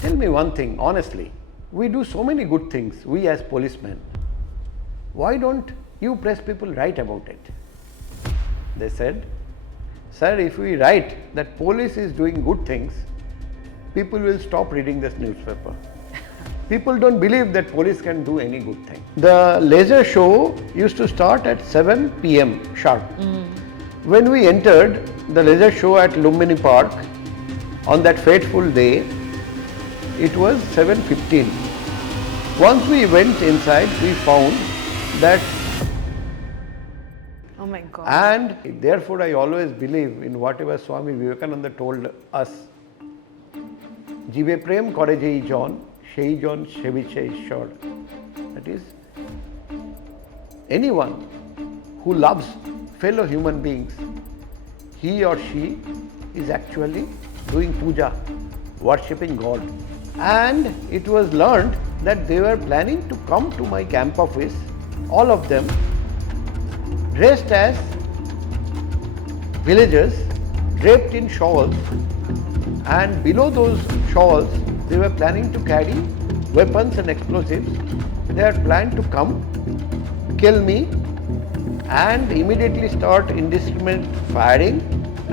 Tell me one thing, honestly. We do so many good things, we as policemen. Why don't you press people write about it? They said, sir, if we write that police is doing good things, people will stop reading this newspaper. People don't believe that police can do any good thing. The laser show used to start at 7 p.m. sharp. When we entered the laser show at Lumini Park on that fateful day, it was 7:15. Once we went inside, we found that. Oh my God. And therefore, I always believe in whatever Swami Vivekananda told us. Jive prem kore jei jon, সেই জন সেবিছে ঈশ্বর. That is, anyone who loves fellow human beings, he or she is actually doing puja, worshipping God. And it was learned that they were planning to come to my camp office, all of them, dressed as villagers, draped in shawls, and below those shawls they were planning to carry weapons and explosives. They had planned to come, kill me, and immediately start indiscriminate firing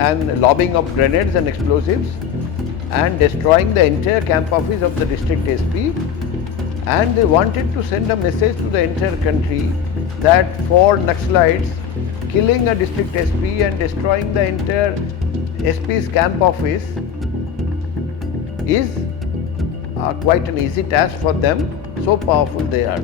and lobbing of grenades and explosives and destroying the entire camp office of the district SP. And they wanted to send a message to the entire country that for Naxalites, killing a district SP and destroying the entire SP's camp office is quite an easy task for them, so powerful they are.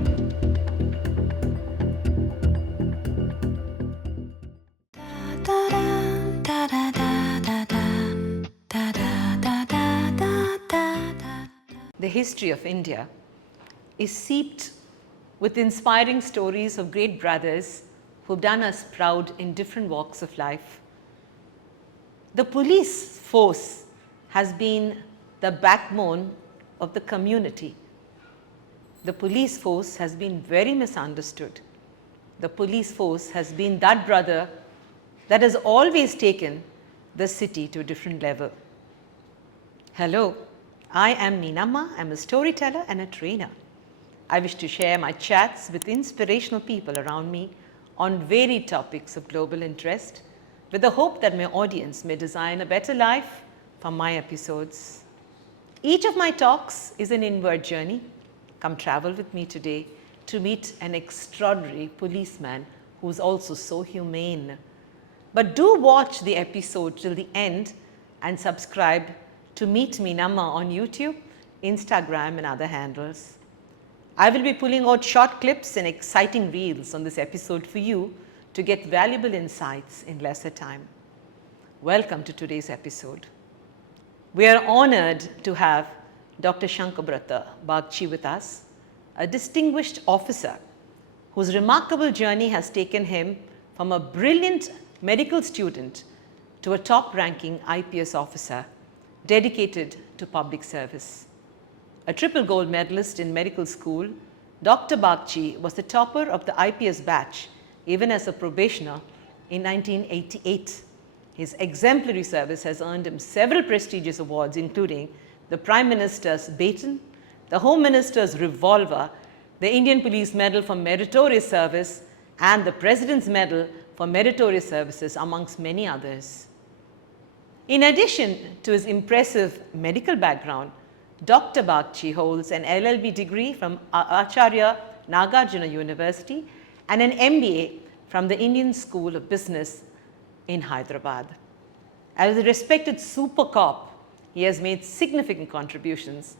The history of India is seeped with inspiring stories of great brothers who've done us proud in different walks of life. The police force has been the backbone of the community. The police force has been very misunderstood. The police force has been that brother that has always taken the city to a different level. Hello, I am Meenamma. I'm a storyteller and a trainer. I wish to share my chats with inspirational people around me on varied topics of global interest with the hope that my audience may design a better life from my episodes. Each of my talks is an inward journey. Come travel with me today to meet an extraordinary policeman who's also so humane. But do watch the episode till the end and subscribe to Meet Meenamma on YouTube, Instagram and other handles. I will be pulling out short clips and exciting reels on this episode for you to get valuable insights in lesser time. Welcome to today's episode. We are honored to have Dr. Shankabrata Bagchi with us, a distinguished officer whose remarkable journey has taken him from a brilliant medical student to a top-ranking IPS officer dedicated to public service. A triple gold medalist in medical school, Dr. Bagchi was the topper of the IPS batch even as a probationer in 1988. His exemplary service has earned him several prestigious awards, including the Prime Minister's Baton, the Home Minister's Revolver, the Indian Police Medal for Meritorious Service, and the President's Medal for Meritorious Services, amongst many others. In addition to his impressive medical background, Dr. Bagchi holds an LLB degree from Acharya Nagarjuna University and an MBA from the Indian School of Business in Hyderabad. As a respected super cop, he has made significant contributions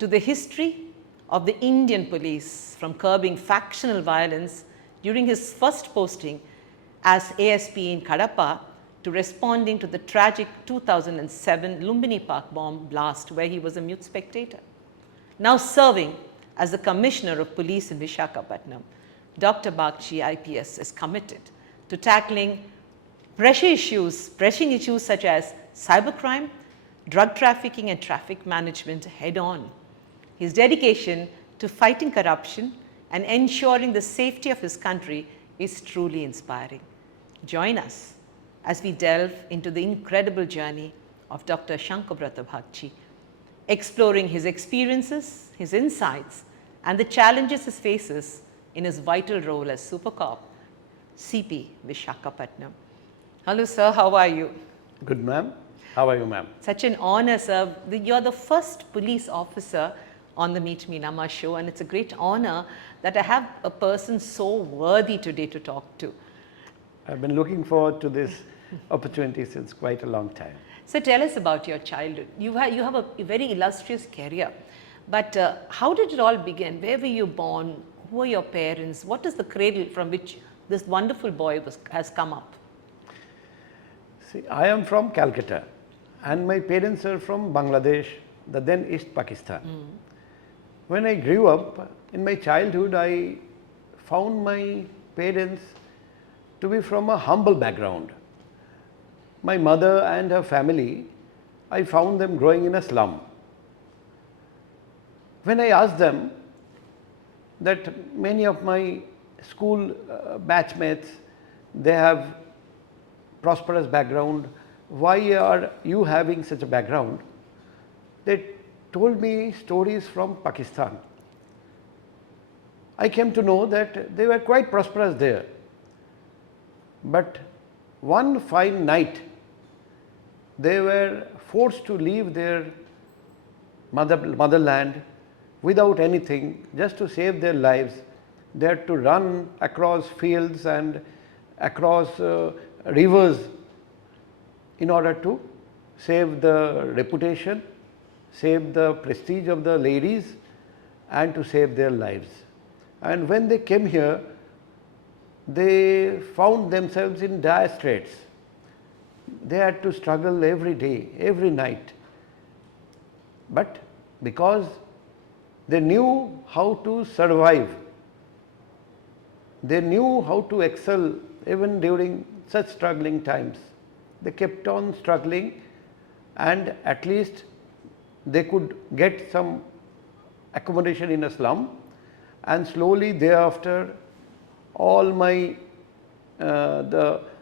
to the history of the Indian police, from curbing factional violence during his first posting as ASP in Kadapa to responding to the tragic 2007 Lumini Park bomb blast where he was a mute spectator. Now serving as the Commissioner of Police in Visakhapatnam, Dr. Bagchi IPS is committed to tackling pressing issues such as cybercrime, drug trafficking and traffic management head on. His dedication to fighting corruption and ensuring the safety of his country is truly inspiring. Join us as we delve into the incredible journey of Dr. Shankabrata Bagchi. exploring his experiences, his insights, and the challenges he faces in his vital role as Super Cop, CP Visakhapatnam. Hello, sir. How are you? Good, ma'am. How are you, ma'am? Such an honor, sir. You're the first police officer on the Meet Meenamma show, and it's a great honor that I have a person so worthy today to talk to. I've been looking forward to this opportunity since quite a long time. So tell us about your childhood. You have a very illustrious career, but how did it all begin? Where were you born? Who were your parents? What is the cradle from which this wonderful boy has come up? See, I am from Calcutta and my parents are from Bangladesh, the then East Pakistan. When I grew up, in my childhood, I found my parents to be from a humble background. My mother and her family, I found them growing in a slum. When I asked them that many of my school batchmates, they have prosperous background, why are you having such a background? They told me stories from Pakistan. I came to know that they were quite prosperous there. But one fine night, they were forced to leave their motherland without anything, just to save their lives. They had to run across fields and across rivers in order to save the reputation, save the prestige of the ladies, and to save their lives. And when they came here, they found themselves in dire straits. They had to struggle every day, every night. But because they knew how to survive, they knew how to excel even during such struggling times. They kept on struggling, and at least they could get some accommodation in a slum, and slowly thereafter all my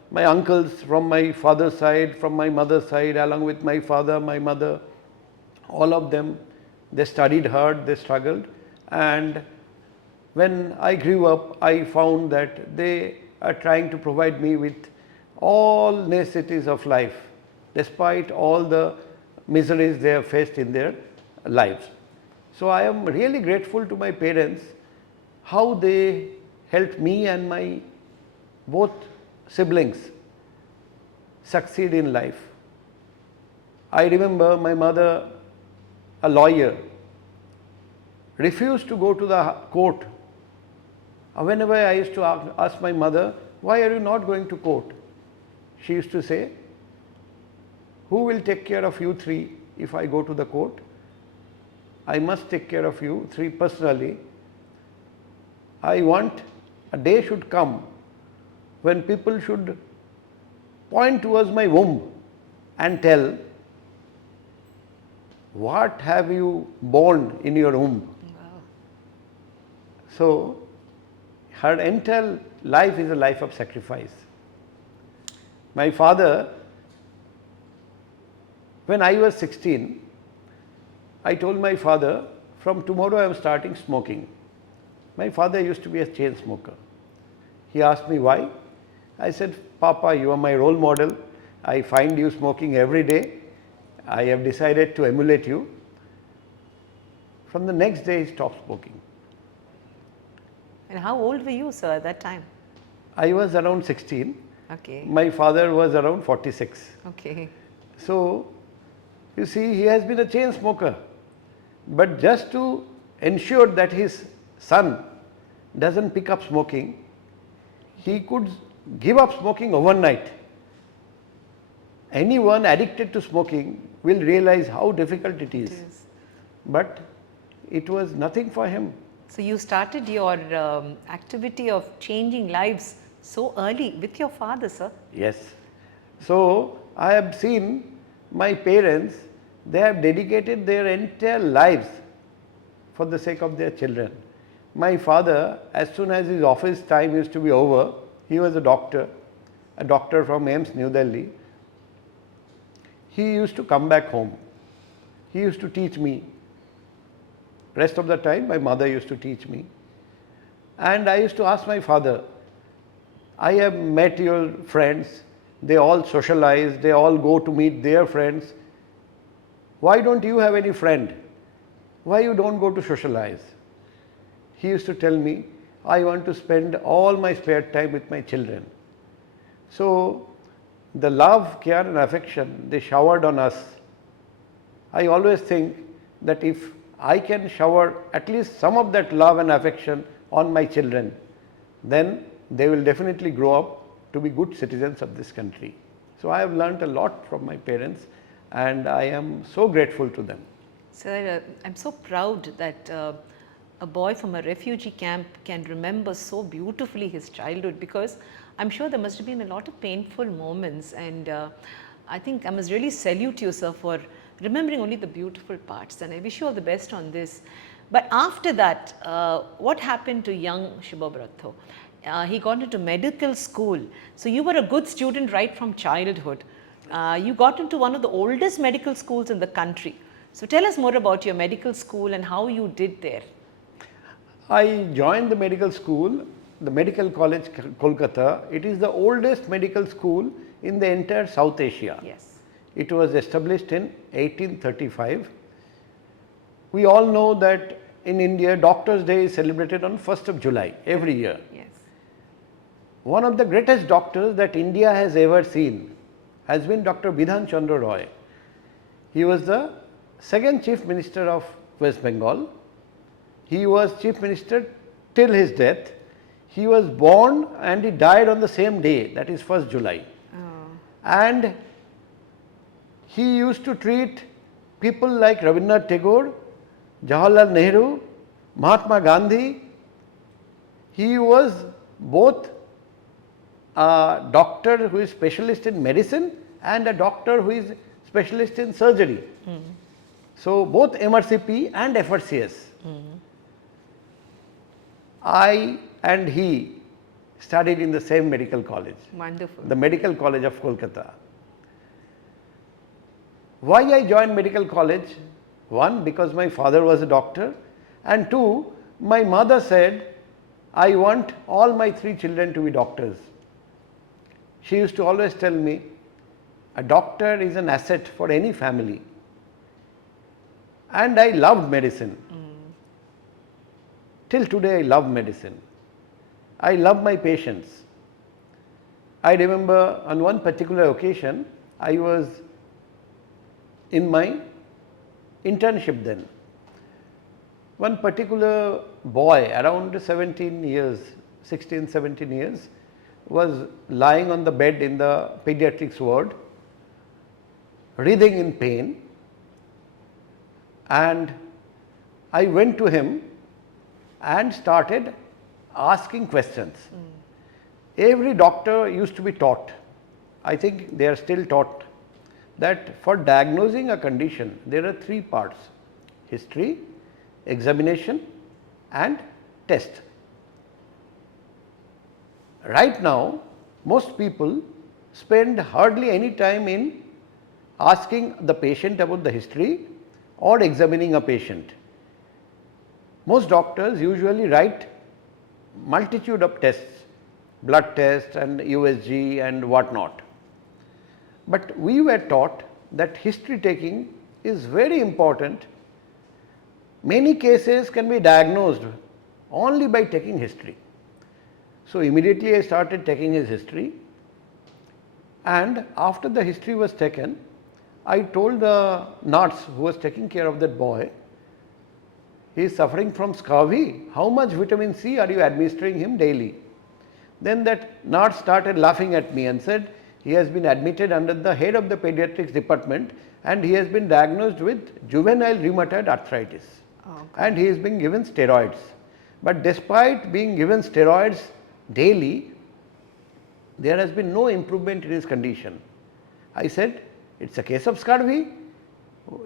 my uncles from my father's side, from my mother's side, along with my father, my mother, all of them, they studied hard, they struggled, and when I grew up, I found that they are trying to provide me with all necessities of life, despite all the miseries they have faced in their lives. So I am really grateful to my parents, how they helped me and my both siblings succeed in life. I remember my mother, a lawyer, refused to go to the court. Whenever I used to ask my mother, why are you not going to court? She used to say, who will take care of you three if I go to the court? I must take care of you three personally. I want a day should come when people should point towards my womb and tell, what have you borne in your womb? Wow. So, her entire life is a life of sacrifice. My father, when I was 16, I told my father, from tomorrow I am starting smoking. My father used to be a chain smoker. He asked me why. I said, Papa, you are my role model. I find you smoking every day. I have decided to emulate you. From the next day, he stopped smoking. And how old were you, sir, at that time? I was around 16. Okay. My father was around 46. Okay. So, you see, he has been a chain smoker. But just to ensure that his son doesn't pick up smoking, he could give up smoking overnight. Anyone addicted to smoking will realize how difficult it is. But it was nothing for him. So you started your activity of changing lives so early with your father, sir? Yes. So I have seen my parents, they have dedicated their entire lives for the sake of their children. My father, as soon as his office time used to be over, he was a doctor from AIIMS, New Delhi. He used to come back home. He used to teach me. Rest of the time my mother used to teach me. And I used to ask my father, I have met your friends, they all socialize, they all go to meet their friends. Why don't you have any friend? Why you don't go to socialize? He used to tell me, I want to spend all my spare time with my children. So the love, care and affection they showered on us, I always think that if I can shower at least some of that love and affection on my children, then they will definitely grow up to be good citizens of this country. So I have learnt a lot from my parents and I am so grateful to them. Sir, I'm so proud that a boy from a refugee camp can remember so beautifully his childhood, because I'm sure there must have been a lot of painful moments, and I think I must really salute you, sir, for remembering only the beautiful parts, and I wish you all the best on this. But after that, what happened to young Shankabrata? He got into medical school. So you were a good student right from childhood. You got into one of the oldest medical schools in the country. So tell us more about your medical school and how you did there. I joined the medical school, the Medical College Kolkata. It is the oldest medical school in the entire South Asia. Yes. It was established in 1835. We all know that in India, Doctors' Day is celebrated on 1st of July every year. Yes. One of the greatest doctors that India has ever seen has been Dr. Bidhan Chandra Roy. He was the second Chief Minister of West Bengal. He was Chief Minister till his death. He was born and he died on the same day, that is 1st July. Oh. And he used to treat people like Rabindranath Tagore, Jawaharlal Nehru, Mahatma Gandhi. He was both a doctor who is specialist in medicine and a doctor who is specialist in surgery. So both MRCP and FRCS. I and he studied in the same medical college. Wonderful. The Medical College of Kolkata. Why I joined medical college? One, because my father was a doctor, and two, my mother said, I want all my 3 children to be doctors. She used to always tell me, a doctor is an asset for any family. And I loved medicine. Till today I love medicine. I love my patients. I remember on one particular occasion, I was in my internship then. One particular boy around 17 years, 16, 17 years, was lying on the bed in the pediatrics ward, writhing in pain, and I went to him and started asking questions. Every doctor used to be taught, I think they are still taught, that for diagnosing a condition there are 3 parts: history, examination and test. Right now most people spend hardly any time in asking the patient about the history or examining a patient. Most doctors usually write multitude of tests, blood tests and USG and what not. But we were taught that history taking is very important. Many cases can be diagnosed only by taking history. So immediately I started taking his history, and after the history was taken, I told the nurse who was taking care of that boy, he is suffering from scurvy, how much vitamin C are you administering him daily? Then that nurse started laughing at me and said, he has been admitted under the head of the pediatrics department and he has been diagnosed with juvenile rheumatoid arthritis. And he is being given steroids. But despite being given steroids daily, there has been no improvement in his condition. I said, it's a case of scurvy,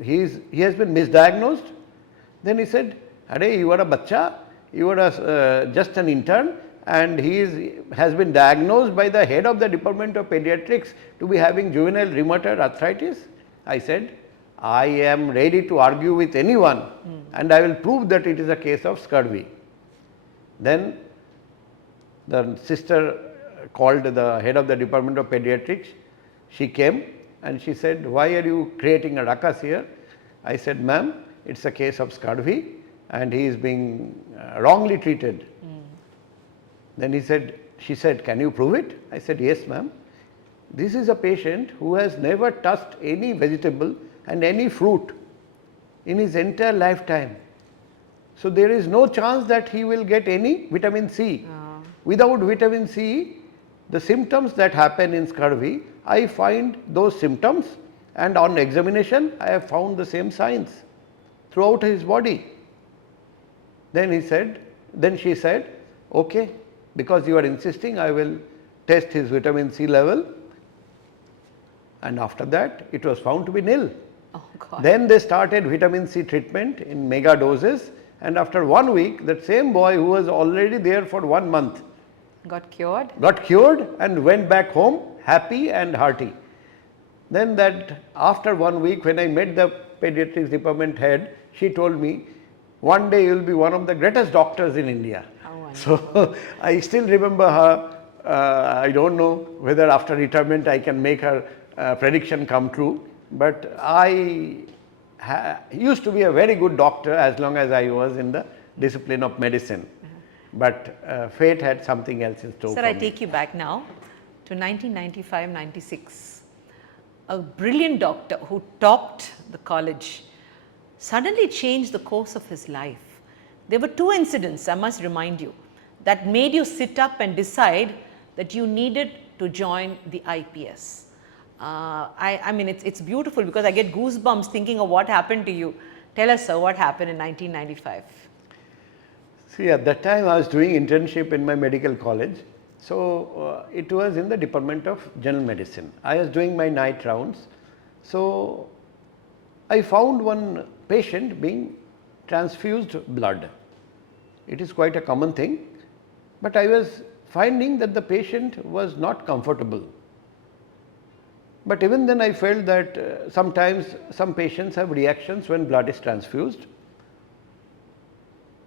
he has been misdiagnosed. Then he said, "Are you are a bacha, you are just an intern, and he has been diagnosed by the head of the department of pediatrics to be having juvenile rheumatoid arthritis." I said, I am ready to argue with anyone and I will prove that it is a case of scurvy. Then the sister called the head of the department of pediatrics. She came and she said, why are you creating a ruckus here? I said, ma'am, it is a case of scurvy and he is being wrongly treated. Then she said, can you prove it? I said, yes ma'am. This is a patient who has never touched any vegetable and any fruit in his entire lifetime. So, there is no chance that he will get any vitamin C. Without vitamin C, the symptoms that happen in scurvy, I find those symptoms and on examination I have found the same signs throughout his body. Then she said, okay, because you are insisting, I will test his vitamin C level, and after that it was found to be nil. Oh God. Then they started vitamin C treatment in mega doses, and after 1 week that same boy who was already there for 1 month got cured? Got cured and went back home happy and hearty. Then that after 1 week when I met the pediatrics department head, she told me, one day you will be one of the greatest doctors in India. So, I still remember her. I do not know whether after retirement I can make her prediction come true, but I used to be a very good doctor as long as I was in the discipline of medicine. But fate had something else in store. Sir, I take you back now to 1995-96. A brilliant doctor who topped the college suddenly changed the course of his life. There were 2 incidents, I must remind you, that made you sit up and decide that you needed to join the IPS. I mean, it's beautiful because I get goosebumps thinking of what happened to you. Tell us, sir, what happened in 1995? See, at that time I was doing internship in my medical college. So, it was in the department of general medicine. I was doing my night rounds. So, I found one patient being transfused blood. It is quite a common thing, but I was finding that the patient was not comfortable. But even then I felt that sometimes some patients have reactions when blood is transfused.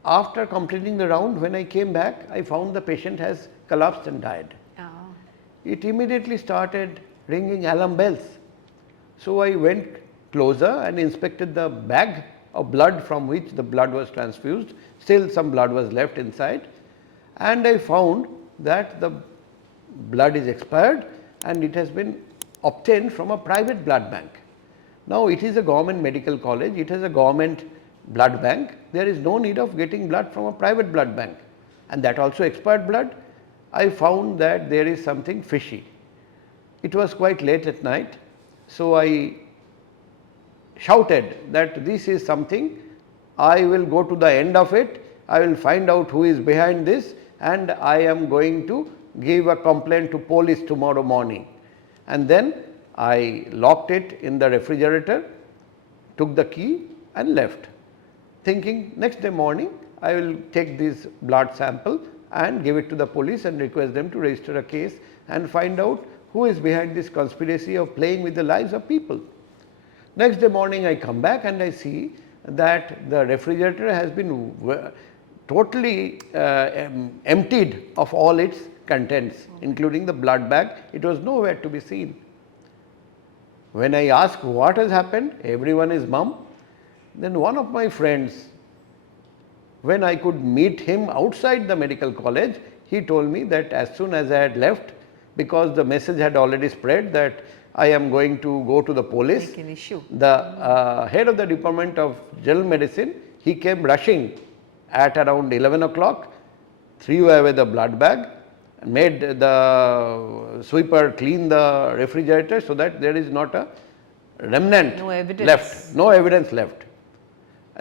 After completing the round, when I came back, I found the patient has collapsed and died. Oh. It immediately started ringing alarm bells. So, I went closer and inspected the bag of blood from which the blood was transfused. Still some blood was left inside, and I found that the blood is expired and it has been obtained from a private blood bank. Now, it is a government medical college, it has a government blood bank. There is no need of getting blood from a private blood bank, and that also expired blood. I found that there is something fishy. It was quite late at night, so I shouted that this is something, I will go to the end of it, I will find out who is behind this, and I am going to give a complaint to police tomorrow morning. And then I locked it in the refrigerator, took the key and left, thinking next day morning I will take this blood sample and give it to the police and request them to register a case and find out who is behind this conspiracy of playing with the lives of people. Next day morning I come back and I see that the refrigerator has been totally emptied of all its contents, including the blood bag. It was nowhere to be seen. When I ask what has happened, everyone is mum. Then one of my friends, when I could meet him outside the medical college, he told me that as soon as I had left, because the message had already spread that I am going to go to the police, Make an issue. The head of the department of general medicine, he came rushing at around 11 o'clock, threw away the blood bag, made the sweeper clean the refrigerator so that there is not a remnant left, no evidence left.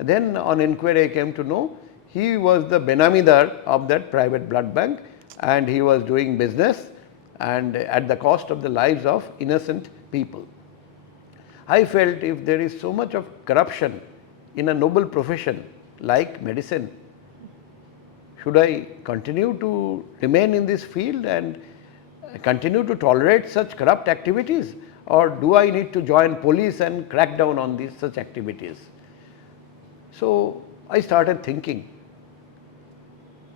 Then on inquiry I came to know he was the Benamidar of that private blood bank, and he was doing business and at the cost of the lives of innocent people. I felt if there is so much of corruption in a noble profession like medicine, should I continue to remain in this field and continue to tolerate such corrupt activities, or do I need to join police and crack down on these such activities? So, I started thinking.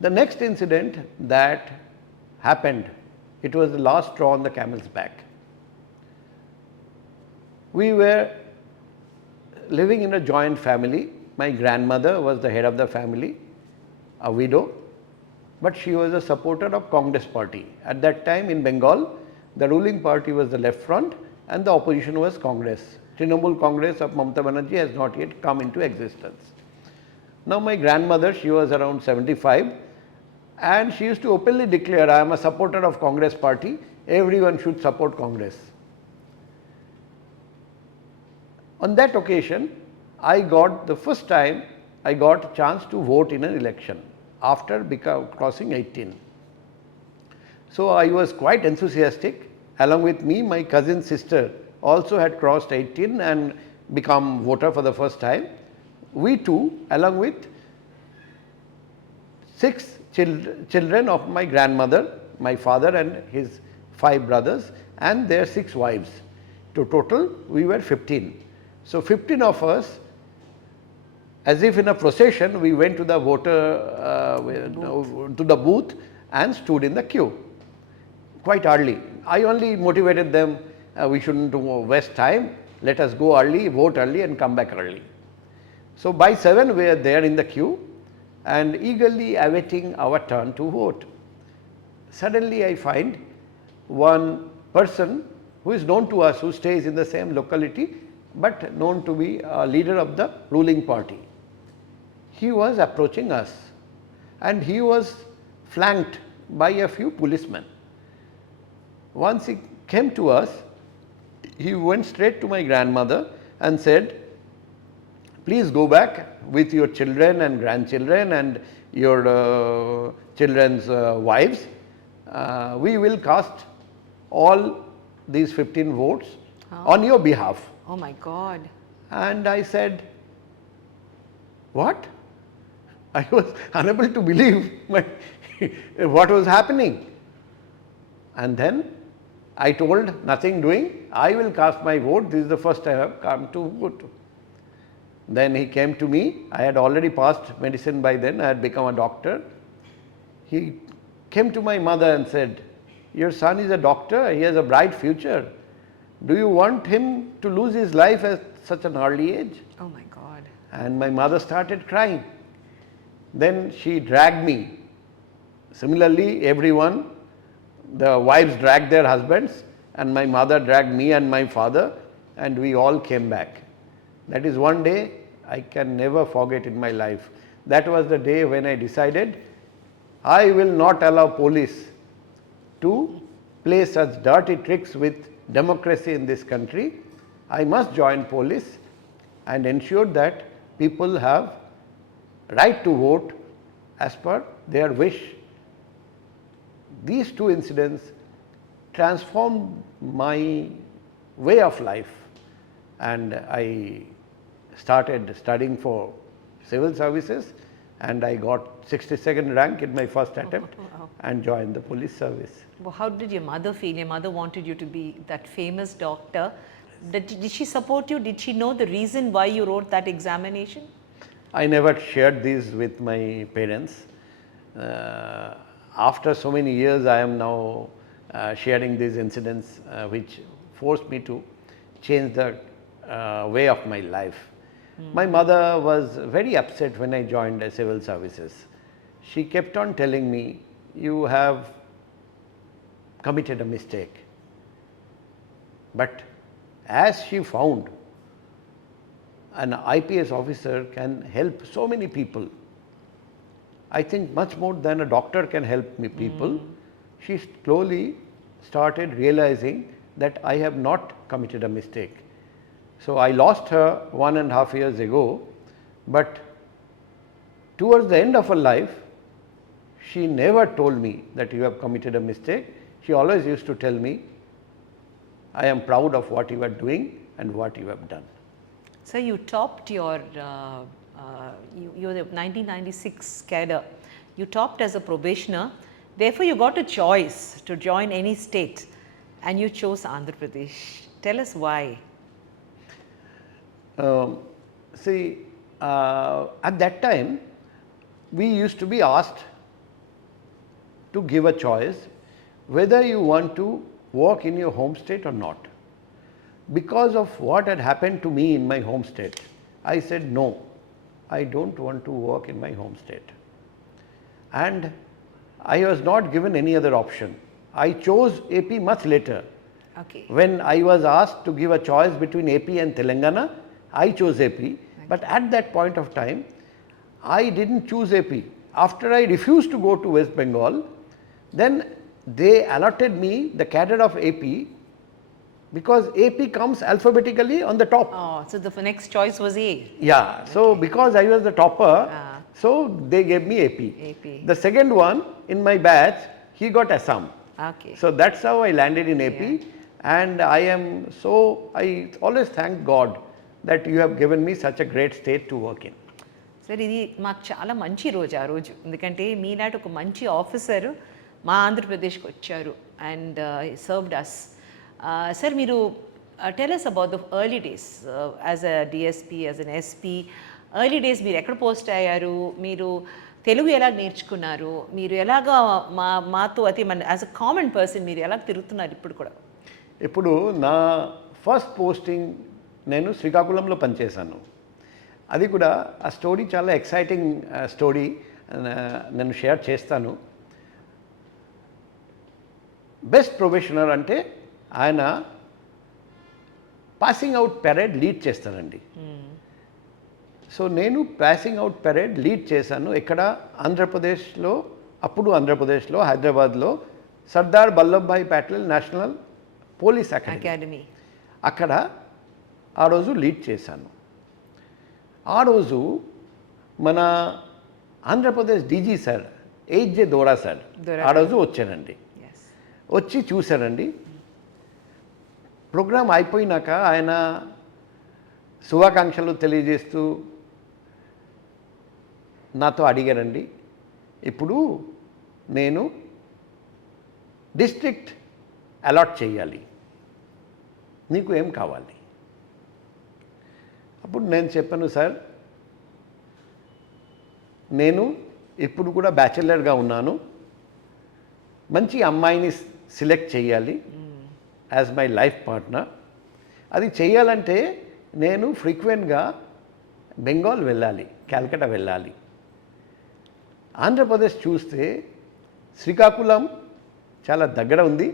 The next incident that happened, it was the last straw on the camel's back. We were living in a joint family. My grandmother was the head of the family, a widow, but she was a supporter of Congress party. At that time in Bengal, the ruling party was the Left Front and the opposition was Congress. Trinamool Congress of Mamata Banerjee has not yet come into existence. Now my grandmother, she was around 75 and she used to openly declare, I am a supporter of Congress party, everyone should support Congress. On that occasion, I got the first time I got a chance to vote in an election after crossing 18. So I was quite enthusiastic. Along with me, my cousin sister also had crossed 18 and become voter for the first time. We two, along with 6 children of my grandmother, my father and his 5 brothers and their 6 wives. To total, we were 15. So 15 of us, as if in a procession, we went to the to the booth and stood in the queue quite early. I only motivated them, we shouldn't waste time, let us go early, vote early and come back early. So by 7 we were there in the queue and eagerly awaiting our turn to vote. Suddenly I find one person who is known to us, who stays in the same locality, but known to be a leader of the ruling party. He was approaching us and he was flanked by a few policemen. Once he came to us, he went straight to my grandmother and said, please go back with your children and grandchildren and your children's wives. We will cast all these 15 votes on your behalf. Oh my God. And I said, what? I was unable to believe what was happening. And then I told, nothing doing, I will cast my vote, this is the first I have come to vote. Then he came to me, I had already passed medicine by then, I had become a doctor. He came to my mother and said, your son is a doctor, he has a bright future. Do you want him to lose his life at such an early age? Oh my God. And my mother started crying. Then she dragged me. Similarly, everyone, the wives dragged their husbands and my mother dragged me and my father and we all came back. That is one day I can never forget in my life. That was the day when I decided I will not allow police to play such dirty tricks with democracy in this country. I must join police and ensure that people have right to vote as per their wish. These 2 incidents transformed my way of life and I started studying for civil services and I got 62nd rank in my first attempt and joined the police service. Well, how did your mother feel? Your mother wanted you to be that famous doctor. Did she support you? Did she know the reason why you wrote that examination? I never shared these with my parents. After so many years, I am now sharing these incidents which forced me to change the way of my life. My mother was very upset when I joined civil services. She kept on telling me, you have committed a mistake. But as she found an IPS officer can help so many people, I think much more than a doctor can help me people, she slowly started realizing that I have not committed a mistake. So I lost her 1.5 years ago, but towards the end of her life, she never told me that you have committed a mistake. She always used to tell me, I am proud of what you are doing and what you have done. So you topped your, you're the 1996 cadre. You topped as a probationer. Therefore, you got a choice to join any state and you chose Andhra Pradesh. Tell us why. See, at that time, we used to be asked to give a choice whether you want to work in your home state or not. Because of what had happened to me in my home state, I said no, I don't want to work in my home state. And I was not given any other option. I chose AP much later. Okay. When I was asked to give a choice between AP and Telangana, I chose AP. But at that point of time, I didn't choose AP. After I refused to go to West Bengal, then they allotted me the cadre of AP because AP comes alphabetically on the top. Oh, so the next choice was A. Yeah, so because I was the topper, so they gave me AP. AP. The second one in my batch, he got Assam. Okay. So that's how I landed in AP. And I always thank God that you have given me such a great state to work in. Sir ఇది మాకు చాలా మంచి రోజు ఆ రోజు, ఎందుకంటే మీలాంటి ఒక మంచి ఆఫీసర్ మా ఆంధ్రప్రదేశ్కి వచ్చారు అండ్ సర్వ్డ్ అస్. సార్ మీరు tell us about the early days as a DSP, as an SP. Early days మీరు ఎక్కడ పోస్ట్ అయ్యారు, మీరు తెలుగు ఎలా నేర్చుకున్నారు, మీరు ఎలాగా మాతో అతి మన యాజ్ అ కామన్ పర్సన్ మీరు ఎలా తిరుగుతున్నారు ఇప్పుడు కూడా? ఇప్పుడు నా ఫస్ట్ పోస్టింగ్ నేను శ్రీకాకుళంలో పనిచేశాను. అది కూడా ఆ స్టోరీ చాలా ఎక్సైటింగ్ స్టోరీ, నేను షేర్ చేస్తాను. బెస్ట్ ప్రొబేషనర్ అంటే ఆయన పాసింగ్ అవుట్ పెరేడ్ లీడ్ చేస్తారండి. సో నేను పాసింగ్ అవుట్ పెరేడ్ లీడ్ చేశాను. ఇక్కడ ఆంధ్రప్రదేశ్లో, అప్పుడు ఆంధ్రప్రదేశ్లో హైదరాబాద్లో Sardar Vallabhbhai Patel national police academy, అక్కడ ఆ రోజు లీడ్ చేశాను. ఆ రోజు మన ఆంధ్రప్రదేశ్ డీజీ సార్ హెచ్.జె. దోరా సార్ ఆ రోజు వచ్చారండి. వచ్చి చూశారండి. ప్రోగ్రాం అయిపోయినాక ఆయన శుభాకాంక్షలు తెలియజేస్తూ నాతో అడిగారండి, ఇప్పుడు నేను డిస్ట్రిక్ట్ అలాట్ చేయాలి, నీకు ఏం కావాలి? అప్పుడు నేను చెప్పాను, సార్ నేను ఇప్పుడు కూడా బ్యాచిలర్గా ఉన్నాను, మంచి అమ్మాయిని సెలెక్ట్ చేయాలి యాజ్ మై లైఫ్ పార్ట్నర్. అది చేయాలంటే నేను ఫ్రీక్వెంట్గా బెంగాల్ వెళ్ళాలి, కాల్కటా వెళ్ళాలి. ఆంధ్రప్రదేశ్ చూస్తే శ్రీకాకుళం చాలా దగ్గర ఉంది,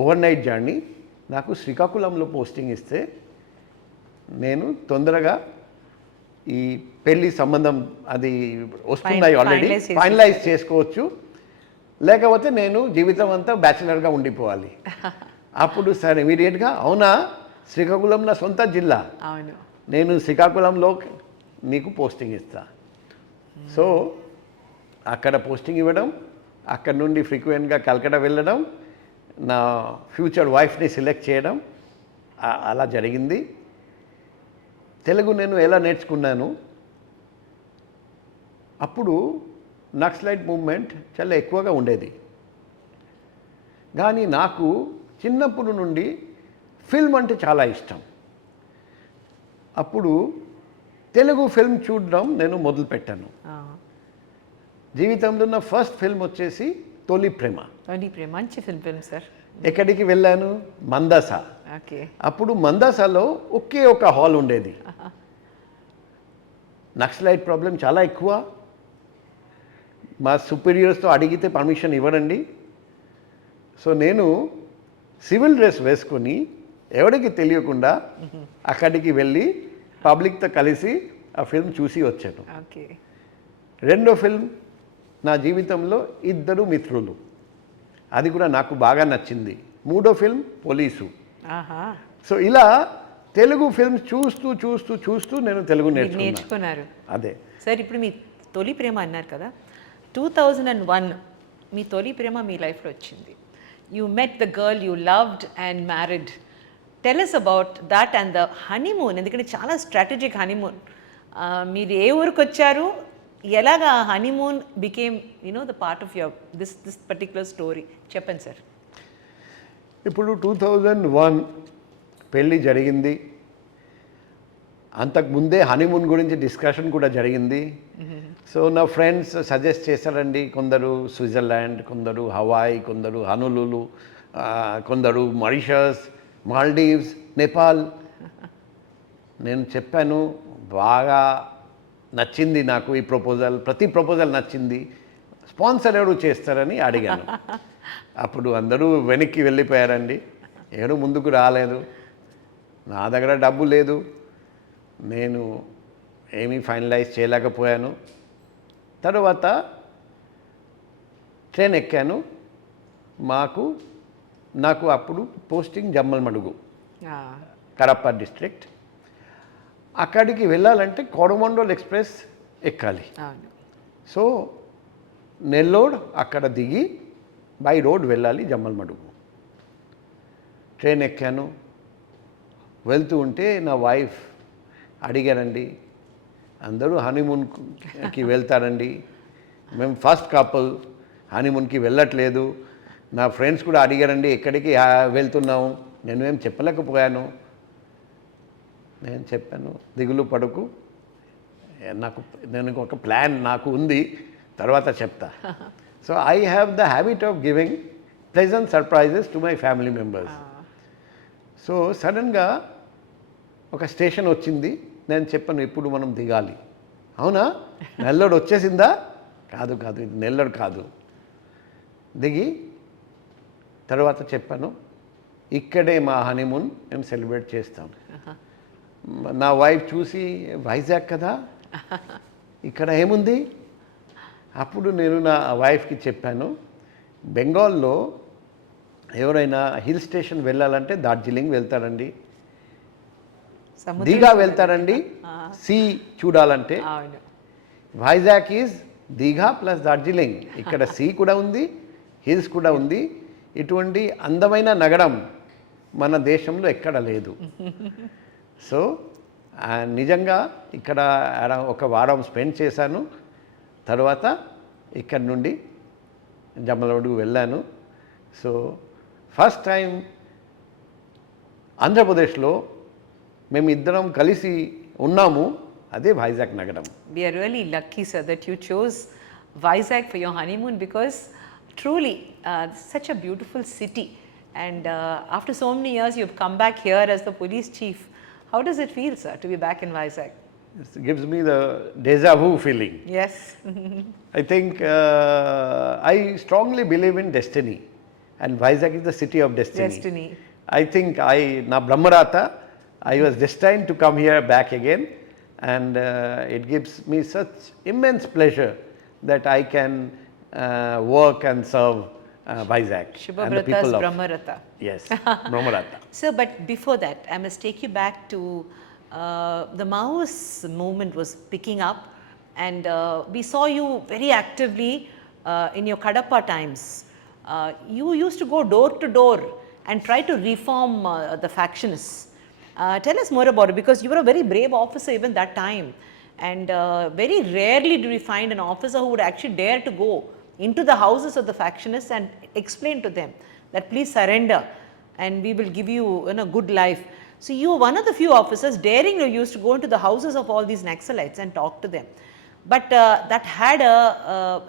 ఓవర్ నైట్ జర్నీ. నాకు శ్రీకాకుళంలో పోస్టింగ్ ఇస్తే నేను తొందరగా ఈ పెళ్లి సంబంధం అది వస్తున్నాయి, ఆల్రెడీ ఫైనలైజ్ చేసుకోవచ్చు, లేకపోతే నేను జీవితం అంతా బ్యాచిలర్గా ఉండిపోవాలి. అప్పుడు సార్ ఇమీడియట్గా, అవునా, శ్రీకాకుళం నా సొంత జిల్లా, నేను శ్రీకాకుళంలో నీకు పోస్టింగ్ ఇస్తా. సో అక్కడ పోస్టింగ్ ఇవ్వడం, అక్కడ నుండి ఫ్రీక్వెంట్గా కల్కటా వెళ్ళడం, నా ఫ్యూచర్ వైఫ్ని సెలెక్ట్ చేయడం, అలా జరిగింది. తెలుగు నేను ఎలా నేర్చుకున్నాను, అప్పుడు నక్సలైట్ మూవ్మెంట్ చాలా ఎక్కువగా ఉండేది. కానీ నాకు చిన్నప్పుడు నుండి ఫిల్మ్ అంటే చాలా ఇష్టం. అప్పుడు తెలుగు ఫిల్మ్ చూడడం నేను మొదలుపెట్టాను. జీవితంలో నా ఫస్ట్ ఫిల్మ్ వచ్చేసి తొలి ప్రేమ. మంచి ఫిల్మ్ సార్. ఎక్కడికి వెళ్ళాను? మందస. అప్పుడు మందసలో ఒకే ఒక హాల్ ఉండేది. నక్సలైట్ ప్రాబ్లం చాలా ఎక్కువ. మా సుపీరియర్స్తో అడిగితే పర్మిషన్ ఇవ్వడండి. సో నేను సివిల్ డ్రెస్ వేసుకొని ఎవరికి తెలియకుండా అక్కడికి వెళ్ళి పబ్లిక్తో కలిసి ఆ ఫిల్మ్ చూసి వచ్చాను. రెండో ఫిల్మ్ నా జీవితంలో ఇద్దరు మిత్రులు, అది కూడా నాకు బాగా నచ్చింది. మూడో ఫిల్మ్ పోలీసు. సో ఇలా తెలుగు ఫిల్మ్స్ చూస్తూ చూస్తూ చూస్తూ నేను తెలుగు నేర్చుకున్నారు. అదే సార్, ఇప్పుడు మీ తొలి ప్రేమ అన్నారు కదా, 2001 మీ తొలి ప్రేమ మీ లైఫ్లో వచ్చింది. You met the girl you loved and married. Tell us about that and the honeymoon. ఎందుకంటే చాలా స్ట్రాటజిక్ హనీమూన్. మీరు ఏ ఊరికి వచ్చారు, ఎలాగా honeymoon became the part of your this particular story చెప్పండి సార్. ఇప్పుడు 2001 పెళ్ళి జరిగింది. అంతకుముందే హనీమూన్ గురించి డిస్కషన్ కూడా జరిగింది. సో నా ఫ్రెండ్స్ సజెస్ట్ చేశారండి, కొందరు స్విట్జర్లాండ్, కొందరు హవాయ్, కొందరు హనులులు, కొందరు మారిషస్, మాల్డీవ్స్, నేపాల్. నేను చెప్పాను, బాగా నచ్చింది నాకు ఈ ప్రపోజల్, ప్రతి ప్రపోజల్ నచ్చింది, స్పాన్సర్ ఎవరు చేస్తారని అడిగాను. అప్పుడు అందరూ వెనక్కి వెళ్ళిపోయారండి, ఎవరు ముందుకు రాలేదు. నా దగ్గర డబ్బు లేదు, నేను ఏమీ ఫైనలైజ్ చేయలేకపోయాను. తర్వాత ట్రైన్ ఎక్కాను. నాకు అప్పుడు పోస్టింగ్ జమ్మలమడుగు, కడప డిస్ట్రిక్ట్. అక్కడికి వెళ్ళాలంటే కోరమండల్ ఎక్స్ప్రెస్ ఎక్కాలి. సో నెల్లూరు అక్కడ దిగి బై రోడ్ వెళ్ళాలి జమ్మలమడుగు. ట్రైన్ ఎక్కాను. వెళ్తూ ఉంటే నా వైఫ్ అడిగారండి, అందరూ హనీమూన్కి వెళ్తారండి, మేము ఫస్ట్ కపుల్ హనీమూన్కి వెళ్ళట్లేదు. నా ఫ్రెండ్స్ కూడా అడిగారండి, ఎక్కడికి వెళ్తున్నాము. నేను ఏం చెప్పలేకపోయాను. నేను చెప్పాను, దిగులు పడకు, నేను ఒక ప్లాన్ నాకు ఉంది, తర్వాత చెప్తా. So I have the habit of giving pleasant surprises to my family members. So సడన్గా ఒక స్టేషన్ వచ్చింది. నేను చెప్పాను, ఇప్పుడు మనం దిగాలి. అవునా, నెల్లూరు వచ్చేసిందా? కాదు కాదు, ఇది నెల్లూరు కాదు. దిగి తర్వాత చెప్పాను, ఇక్కడే మా హనీమూన్ మేము సెలబ్రేట్ చేస్తాం. నా వైఫ్ చూసి, వైజాగ్ కదా, ఇక్కడ ఏముంది? అప్పుడు నేను నా వైఫ్కి చెప్పాను, బెంగాల్లో ఎవరైనా హిల్ స్టేషన్ వెళ్ళాలంటే డార్జిలింగ్ వెళ్తారండి, దీఘా వెళ్తారండి సీ చూడాలంటే. Vizag is Digha plus Darjeeling. ఇక్కడ సీ కూడా ఉంది, హిల్స్ కూడా ఉంది. ఇటువంటి అందమైన నగరం మన దేశంలో ఎక్కడ లేదు. సో నిజంగా ఇక్కడ ఒక వారం స్పెండ్ చేశాను. తర్వాత ఇక్కడ నుండి జమ్మలమడుగు వెళ్ళాను. సో ఫస్ట్ టైం ఆంధ్రప్రదేశ్లో మేము ఇద్దరం కలిసి ఉన్నాము, అదే వైజాగ్ నగరం. We are really lucky, sir, that you chose Vizag for your honeymoon, because truly such a beautiful city, and after so many years you've come back here as the police chief. How does it feel, sir, to be back in Vizag? It gives me the deja vu feeling. Yes. I think I strongly believe in destiny, and Vizag is the city of destiny. I think na Brahmarata, I was destined to come here back again, and it gives me such immense pleasure that I can work and serve Vizag and the people of Brahmarata. Yes, Brahmarata. Sir, but before that, I must take you back to the Maoist movement was picking up, and we saw you very actively in your Kadapa times. You used to go door to door and try to reform the factionists. Tell us more about it, because you were a very brave officer even that time, and very rarely do we find an officer who would actually dare to go into the houses of the factionists and explain to them that please surrender and we will give you a good life. So you were one of the few officers daringly used to go into the houses of all these Naxalites and talk to them. But that had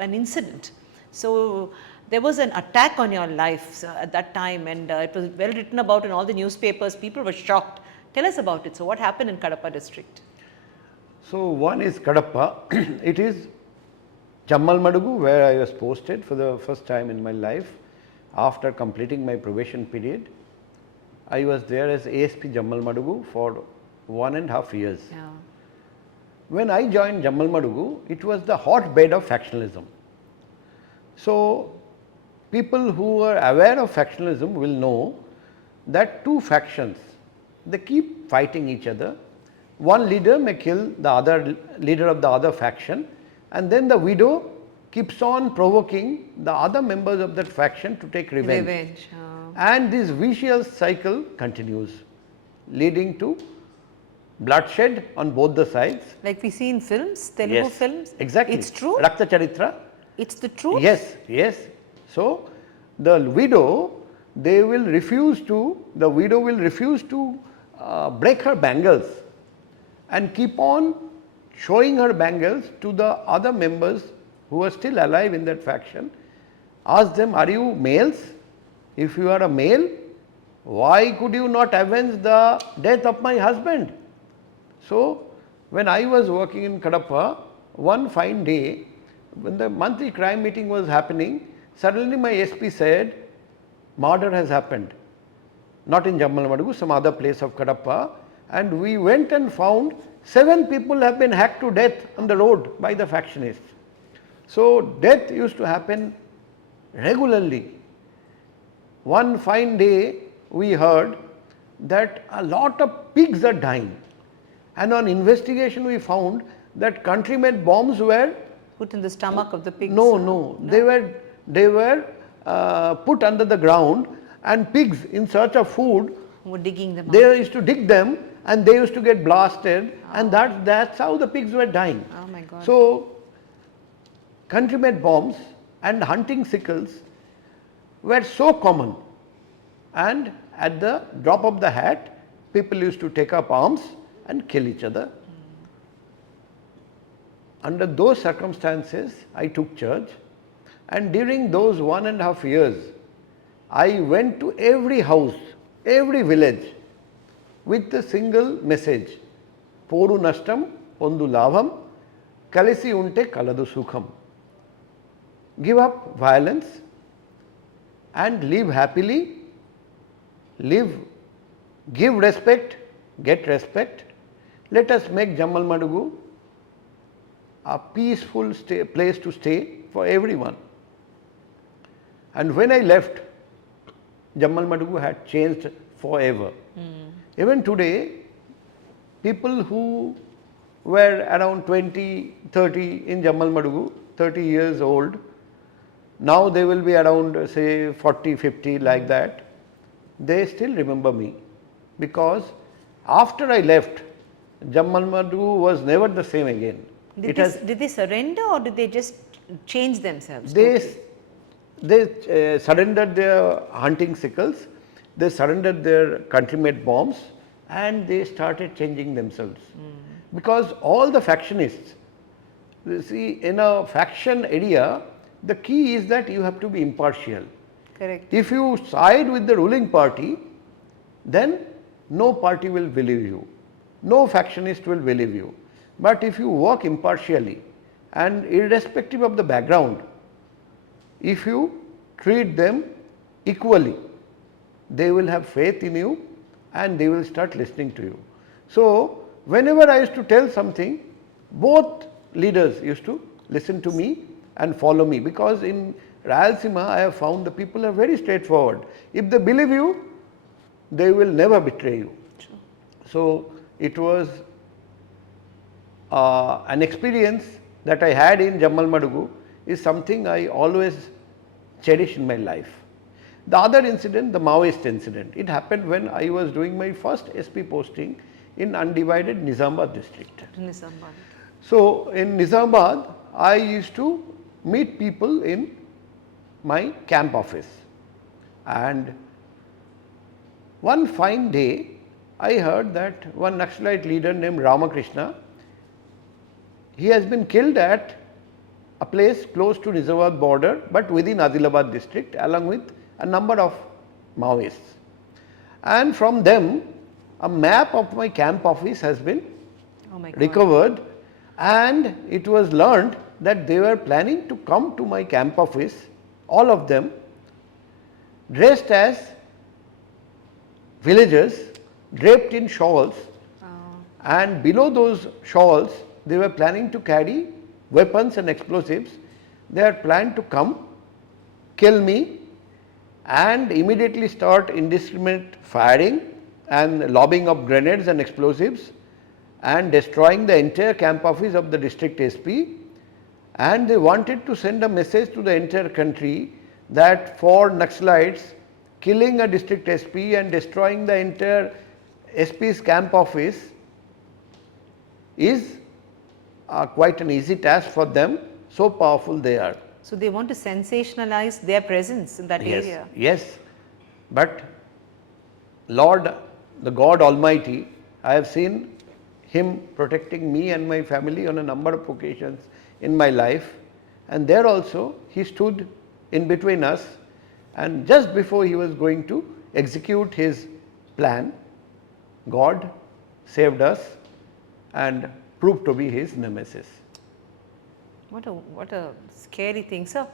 an incident. So there was an attack on your life at that time, and it was well written about in all the newspapers. People were shocked. Tell us about it. So what happened in Kadapa district? So one is Kadapa. It is Jammalmadugu, where I was posted for the first time in my life after completing my probation period. I was there as ASP Jammalmadugu for 1.5 years. Yeah. When I joined Jammalmadugu, it was the hotbed of factionalism. So people who are aware of factionalism will know that two factions, they keep fighting each other. One leader may kill the other leader of the other faction, and then the widow keeps on provoking the other members of that faction to take revenge. And this vicious cycle continues, leading to bloodshed on both the sides. Like we see in films, Telugu films. Exactly. It's true. Rakta Charitra. It's the truth. Yes, yes. So the widow will refuse to break her bangles and keep on showing her bangles to the other members who are still alive in that faction. Ask them, are you males? If you are a male, why could you not avenge the death of my husband? So, when I was working in Kadapa, one fine day, when the monthly crime meeting was happening, suddenly my SP said, murder has happened, not in Jammalmadugu, some other place of Kadapa, and we went and found 7 people have been hacked to death on the road by the factionists. So, death used to happen regularly. One fine day, we heard that a lot of pigs are dying, and on investigation we found that country-made bombs were Put in the stomach of the pigs? No. They were put under the ground, and pigs in search of food, Were digging them they out. used to dig them and they used to get blasted, and that's how the pigs were dying. Oh my God. So, country-made bombs and hunting sickles were so common, and at the drop of the hat, people used to take up arms and kill each other. Under those circumstances, I took charge, and during those 1.5 years, I went to every house, every village with a single message, Poru Nashtam, Pondu Labham, Kalisi Unte Kaladu Sukham. Give up violence and live happily, give respect, get respect. Let us make Jammalmadugu a peaceful place to stay for everyone. And when I left, Jammalmadugu had changed forever. Even today, people who were around 20, 30 in Jammalmadugu, 30 years old, now they will be around say 40, 50 like that, they still remember me, because after I left, Jammalmadugu was never the same again. Did they surrender, or did they just change themselves? They surrendered their hunting sickles, they surrendered their country-made bombs, and they started changing themselves. Because all the factionists, you see, in a faction area, the key is that you have to be impartial. Correct. If you side with the ruling party, then no party will believe you, no factionist will believe you. But if you work impartially and irrespective of the background, if you treat them equally, they will have faith in you and they will start listening to you. So, whenever I used to tell something, both leaders used to listen to me and follow me, because in Rayalaseema I have found the people are very straightforward. If they believe you, they will never betray you. True. So, it was an experience that I had in Jammalmadugu is something I always cherish in my life. The other incident, the Maoist incident, it happened when I was doing my first SP posting in undivided Nizamabad district. Nizamabad. So, in Nizamabad, I used to meet people in my camp office, and one fine day I heard that one Naxalite leader named Ramakrishna, he has been killed at a place close to Nizamabad border, but within Adilabad district, along with a number of Maoists. And from them, a map of my camp office has been recovered, and it was learned that they were planning to come to my camp office, all of them dressed as villagers, draped in shawls, and below those shawls they were planning to carry weapons and explosives. They had planned to come, kill me, and immediately start indiscriminate firing and lobbing of grenades and explosives and destroying the entire camp office of the district SP. And they wanted to send a message to the entire country that for Naxalites, killing a district SP and destroying the entire SP's camp office is quite an easy task for them, so powerful they are. So, they want to sensationalize their presence in that area. Yes, but Lord the God Almighty, I have seen Him protecting me and my family on a number of occasions in my life, and there also He stood in between us, and just before He was going to execute His plan, God saved us and proved to be His nemesis. What a scary thing. So,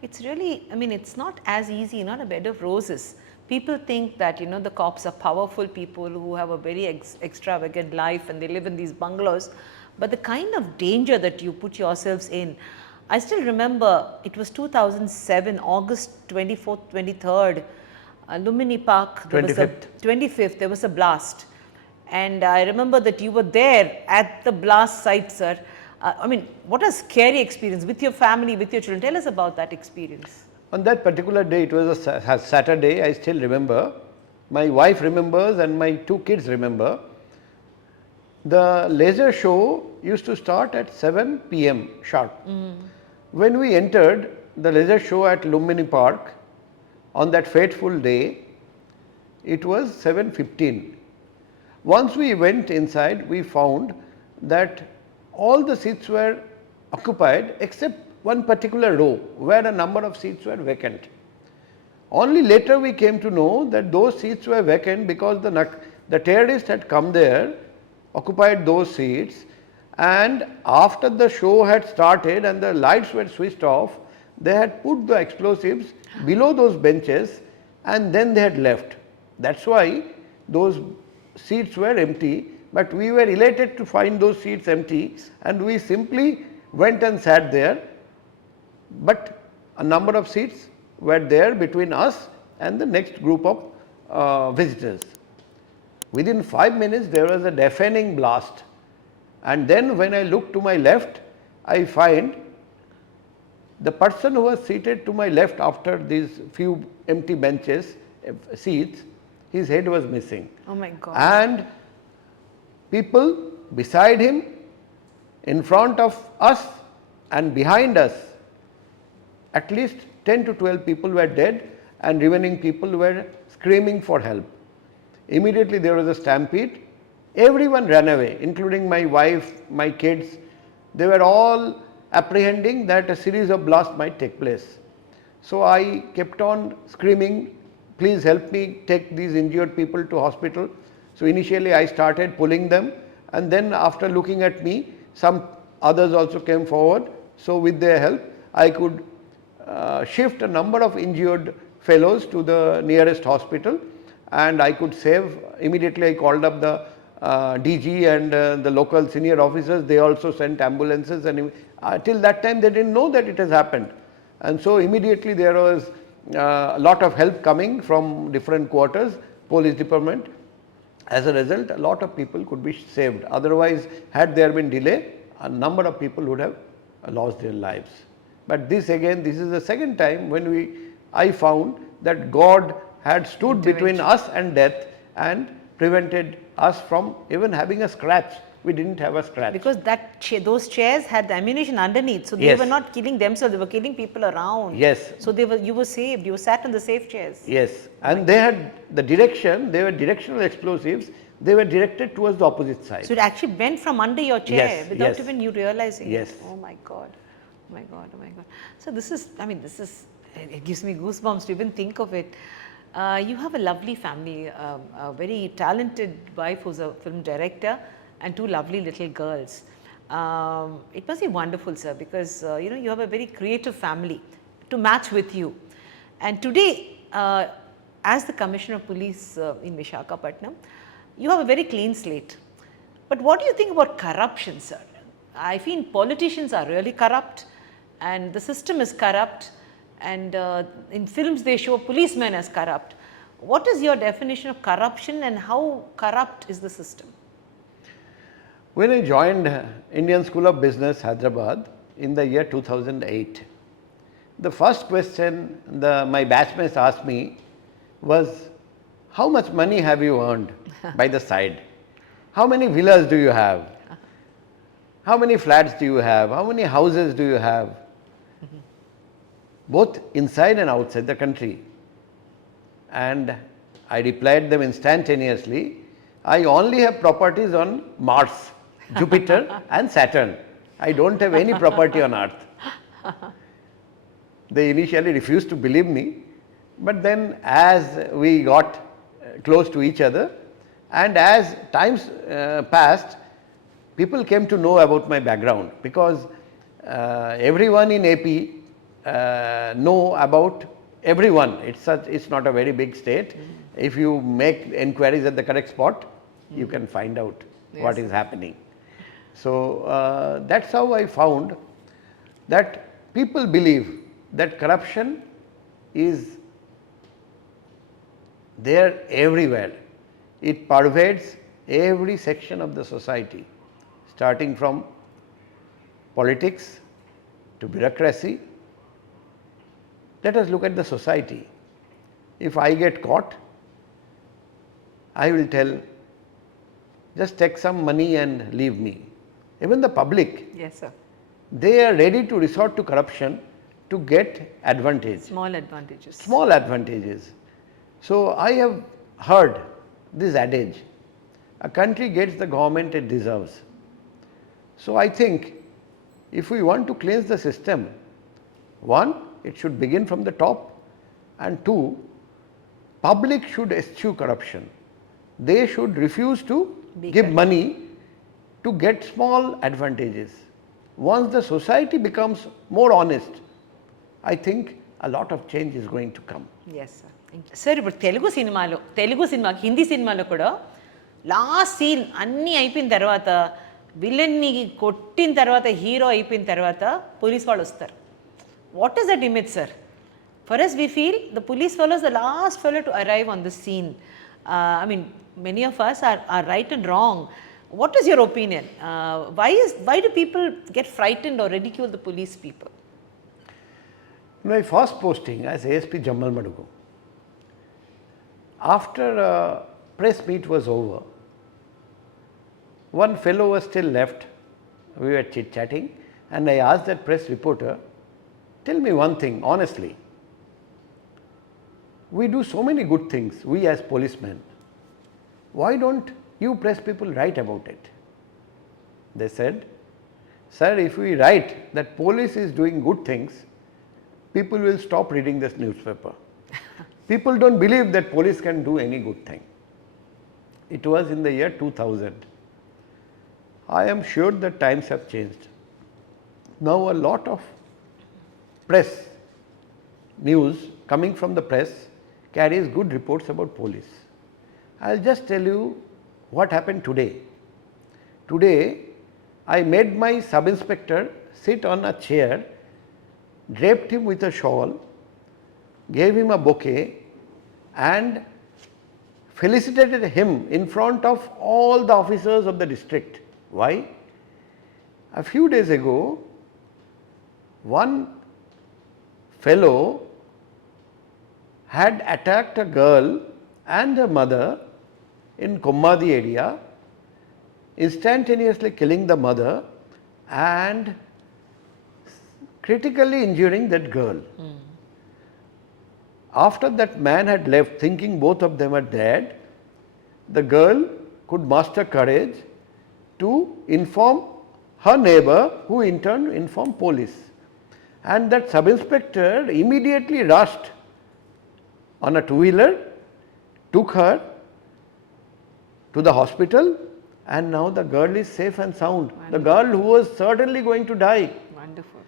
it's really, I mean, it's not as easy, not a bed of roses. People think that, you know, the cops are powerful people who have a very extravagant life and they live in these bungalows. But the kind of danger that you put yourselves in, I still remember it was 2007, August 24th, 23rd, Lumini Park, there was 25th, there was a blast. And I remember that you were there at the blast site, sir. I mean, what a scary experience with your family, with your children. Tell us about that experience. On that particular day, it was a Saturday, I still remember. My wife remembers and my two kids remember. The laser show used to start at 7 p.m. sharp. When we entered the laser show at Lumini Park on that fateful day, it was 7:15. Once we went inside, we found that all the seats were occupied except one particular row where a number of seats were vacant. Only later we came to know that those seats were vacant because the terrorist had come there, occupied those seats, and after the show had started and the lights were switched off, they had put the explosives below those benches and then they had left. That is why those seats were empty, but we were elated to find those seats empty and we simply went and sat there, but a number of seats were there between us and the next group of visitors. Within 5 minutes there was a deafening blast, and then when I looked to my left, I find the person who was seated to my left after these few empty benches, seats, his head was missing. Oh my God. And people beside him, in front of us and behind us, at least 10 to 12 people were dead and remaining people were screaming for help. Immediately there was a stampede. Everyone ran away, including my wife, my kids. They were all apprehending that a series of blasts might take place. So I kept on screaming, please help me take these injured people to hospital. So initially I started pulling them, and then after looking at me, some others also came forward. So with their help, I could shift a number of injured fellows to the nearest hospital, and I could save. Immediately I called up the DG and the local senior officers. They also sent ambulances, and till that time they didn't know that it has happened. And so immediately there was a lot of help coming from different quarters, police department. As a result, a lot of people could be saved. Otherwise, had there been delay, a number of people would have lost their lives. But this again, this is the second time when I found that God had stood between us and death and prevented us from even having a scratch. We didn't have a scratch. Because those chairs had the ammunition underneath, so they were not killing themselves, they were killing people around. Yes. So you were saved, you were sat on the safe chairs. Yes, and they had the direction, they were directional explosives, they were directed towards the opposite side. So it actually went from under your chair without even you realizing it. Oh my God, oh my God, oh my God. So this is, it gives me goosebumps to even think of it. You have a lovely family, a very talented wife who's a film director, and two lovely little girls. It must be wonderful, sir, because you have a very creative family to match with you. And today, as the Commissioner of Police in Visakhapatnam, you have a very clean slate. But what do you think about corruption, sir? I feel politicians are really corrupt, and the system is corrupt, and in films they show policemen as corrupt. What is your definition of corruption, and how corrupt is the system? When I joined Indian School of Business, Hyderabad in the year 2008, the first question my batchmates asked me was, how much money have you earned by the side? How many villas do you have? How many flats do you have? How many houses do you have? Both inside and outside the country. And I replied them instantaneously I only have properties on Mars, Jupiter and Saturn. I don't have any property on Earth. They initially refused to believe me, but then as we got close to each other and as times passed, people came to know about my background, because everyone in AP know about everyone. It's not a very big state. If you make enquiries at the correct spot, you can find out what is happening. So that's how I found that people believe that corruption is there everywhere. It pervades every section of the society, starting from politics to bureaucracy. Let us look at the society. If I get caught, I will tell, just take some money and leave me. Even the public, Yes, sir. they are ready to resort to corruption to get advantage. Small advantages. Small advantages. So I have heard this adage, a country gets the government it deserves. So I think if we want to cleanse the system, one, it should begin from the top, and two, public should eschew corruption. They should refuse to give money to get small advantages. Once the society becomes more honest, I think a lot of change is going to come. Yes sir ఇప్పుడు తెలుగు సినిమాకి హిందీ సినిమాలో కూడా last scene అన్నీ అయిపోయిన తర్వాత విలన్ని కొట్టిన తర్వాత hero అయిపోయిన తర్వాత పోలీస్ వాళ్ళు వస్తారు. What is that image sir? For us we feel the police fellows the last fellow to arrive on the scene. I mean many of us are right and wrong. What is your opinion? Why do people get frightened or ridicule the police people? My first posting as ASP Jammal Madugu, after a press meet was over, one fellow was still left. We were chit-chatting and I asked that press reporter, tell me one thing honestly, we do so many good things, we as policemen, why don't you press people write about it? They said, sir, if we write that police is doing good things, people will stop reading this newspaper. People don't believe that police can do any good thing. It was in the year 2000. I am sure that times have changed. Now a lot of press, news coming from the press carries good reports about police. I'll just tell you what happened today. Today, I made my sub-inspector sit on a chair, draped him with a shawl, gave him a bouquet and felicitated him in front of all the officers of the district. Why? A few days ago, one fellow had attacked a girl and her mother in Kommadi area, instantaneously killing the mother and critically injuring that girl. After that man had left, thinking both of them are dead, the girl could muster courage to inform her neighbor, who in turn informed police. And that sub-inspector immediately rushed on a two-wheeler, took her to the hospital, and now the girl is safe and sound. Wonderful. The girl who was certainly going to die. Wonderful.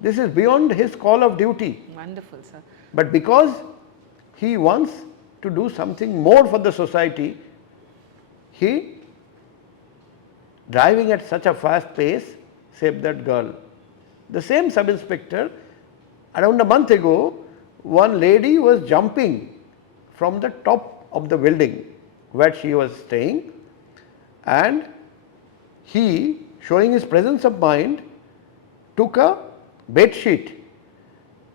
This is beyond his call of duty. Wonderful, sir. But because he wants to do something more for the society, he, driving at such a fast pace, saved that girl. The same sub-inspector, around a month ago, one lady was jumping from the top of the building where she was staying, and he, showing his presence of mind, took a bed sheet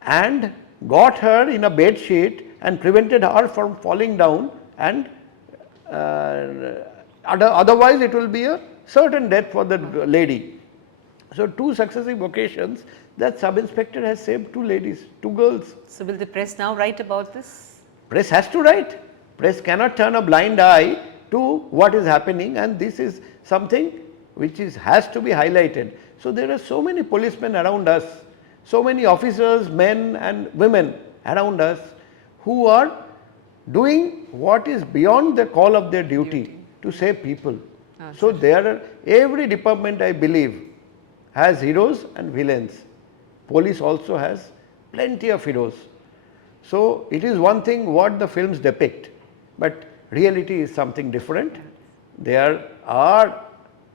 and got her in a bed sheet and prevented her from falling down, and otherwise it will be a certain death for the lady. So two successive occasions that sub-inspector has saved two ladies, two girls. So will the press now write about this? Press has to write. Press cannot turn a blind eye to what is happening, and this is something which has to be highlighted. So, there are so many policemen around us, so many officers, men and women around us who are doing what is beyond the call of their duty to save people. So, every department, I believe, has heroes and villains. Police also has plenty of heroes. So, it is one thing what the films depict, but reality is something different. There are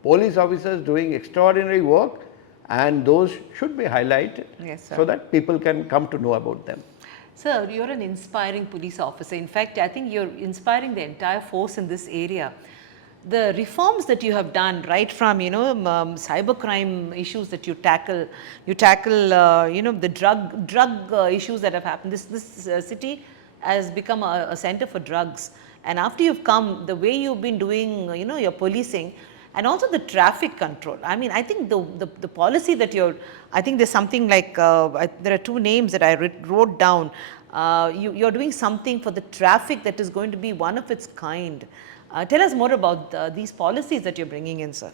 police officers doing extraordinary work, and those should be highlighted, so that people can come to know about them. Sir, you are an inspiring police officer. In fact, I think you are inspiring the entire force in this area. The reforms that you have done, right from cybercrime issues that you tackle the drug issues that have happened. This city has become a center for drugs, and after you've come, the way you've been doing your policing, and also the traffic control. I mean, I think the policy that I think there's something like there are two names that I wrote down. You're doing something for the traffic that is going to be one of its kind. Tell us more about these policies that you're bringing in, sir.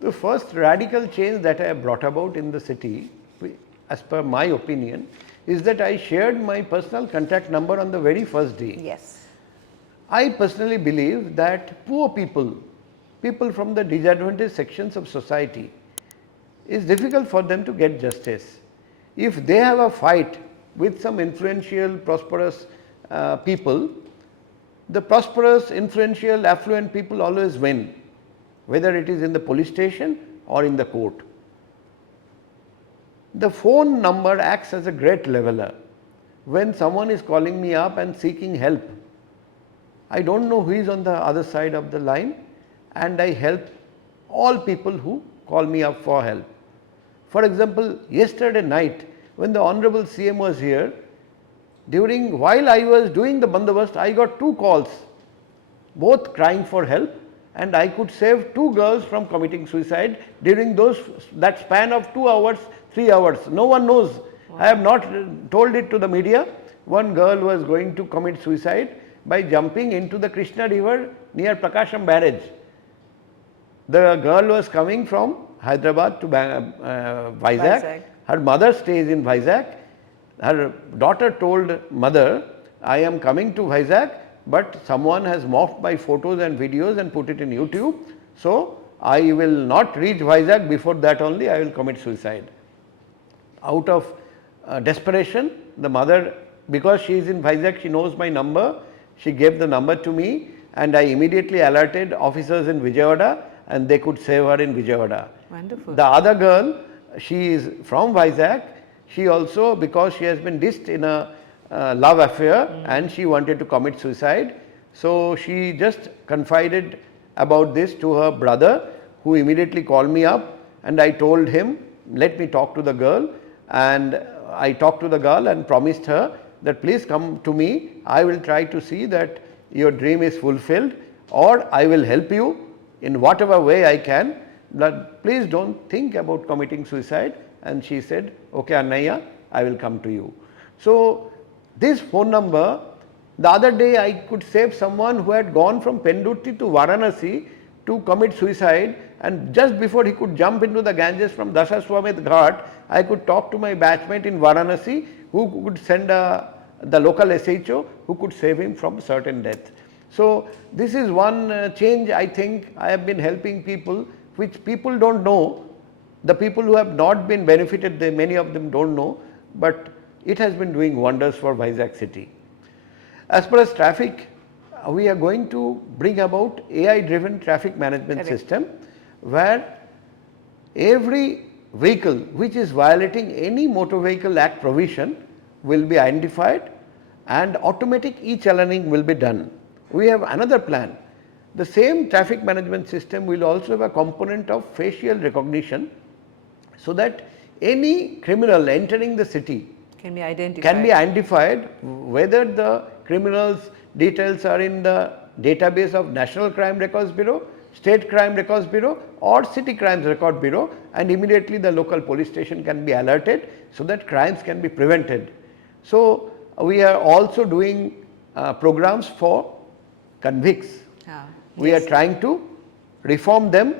The first radical change that I have brought about in the city, as per my opinion, is that I shared my personal contact number on the very first day. Yes. I personally believe that poor people from the disadvantaged sections of society, is difficult for them to get justice. If they have a fight with some influential, prosperous people, the prosperous, influential, affluent people always win, whether it is in the police station or in the court. The phone number acts as a great leveler. When someone is calling me up and seeking help, I don't know who is on the other side of the line, and I help all people who call me up for help. For example, yesterday night when the Honorable CM was here, while I was doing the bandobast, I got 2 calls, both crying for help, and I could save 2 girls from committing suicide during that span of 2 hours, 3 hours. No one knows. Wow. I have not told it to the media. One girl was going to commit suicide by jumping into the Krishna river near Prakasham barrage. The girl was coming from Hyderabad to Vizag. Her mother stays in Vizag. Her daughter told mother, I am coming to Vizag, but someone has morphed my photos and videos and put it in YouTube. So, I will not reach Vizag, before that only I will commit suicide. Out of desperation, the mother, because she is in Vizag, she knows my number, she gave the number to me, and I immediately alerted officers in Vijayawada, and they could save her in Vijayawada. Wonderful. The other girl, she is from Vizag. She also, because she has been dissed in a love affair, and she wanted to commit suicide. So, she just confided about this to her brother, who immediately called me up, and I told him, let me talk to the girl, and I talked to the girl and promised her that please come to me. I will try to see that your dream is fulfilled, or I will help you in whatever way I can, but please don't think about committing suicide. And she said, okay Annaya, I will come to you. So, this phone number, the other day I could save someone who had gone from Pendurti to Varanasi to commit suicide, and just before he could jump into the Ganges from Dasaswamedh Ghat, I could talk to my batchmate in Varanasi who could send the local SHO who could save him from certain death. So, this is one change I think I have been helping people, which people do not know. The people who have not been benefited, many of them do not know, but it has been doing wonders for Vizag city. As far as traffic, we are going to bring about AI driven traffic management system, where every vehicle which is violating any Motor Vehicle Act provision will be identified, and automatic e-challaning will be done. We have another plan. The same traffic management system will also have a component of facial recognition, so that any criminal entering the city can be identified, whether the criminal's details are in the database of National Crime Records Bureau, State Crime Records Bureau or City Crimes Record Bureau, and immediately the local police station can be alerted, so that crimes can be prevented. So, we are also doing programs for convicts. We Yes. are trying to reform them,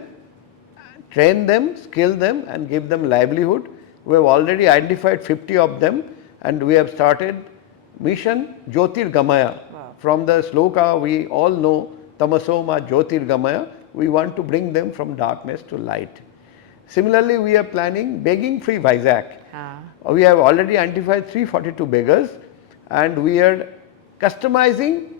train them, skill them and give them livelihood. We have already identified 50 of them and we have started mission Jyotirgamaya. Wow. From the sloka we all know Tamasoma Jyotirgamaya, we want to bring them from darkness to light. Similarly, we are planning begging free Vizag. Ah. We have already identified 342 beggars and we are customizing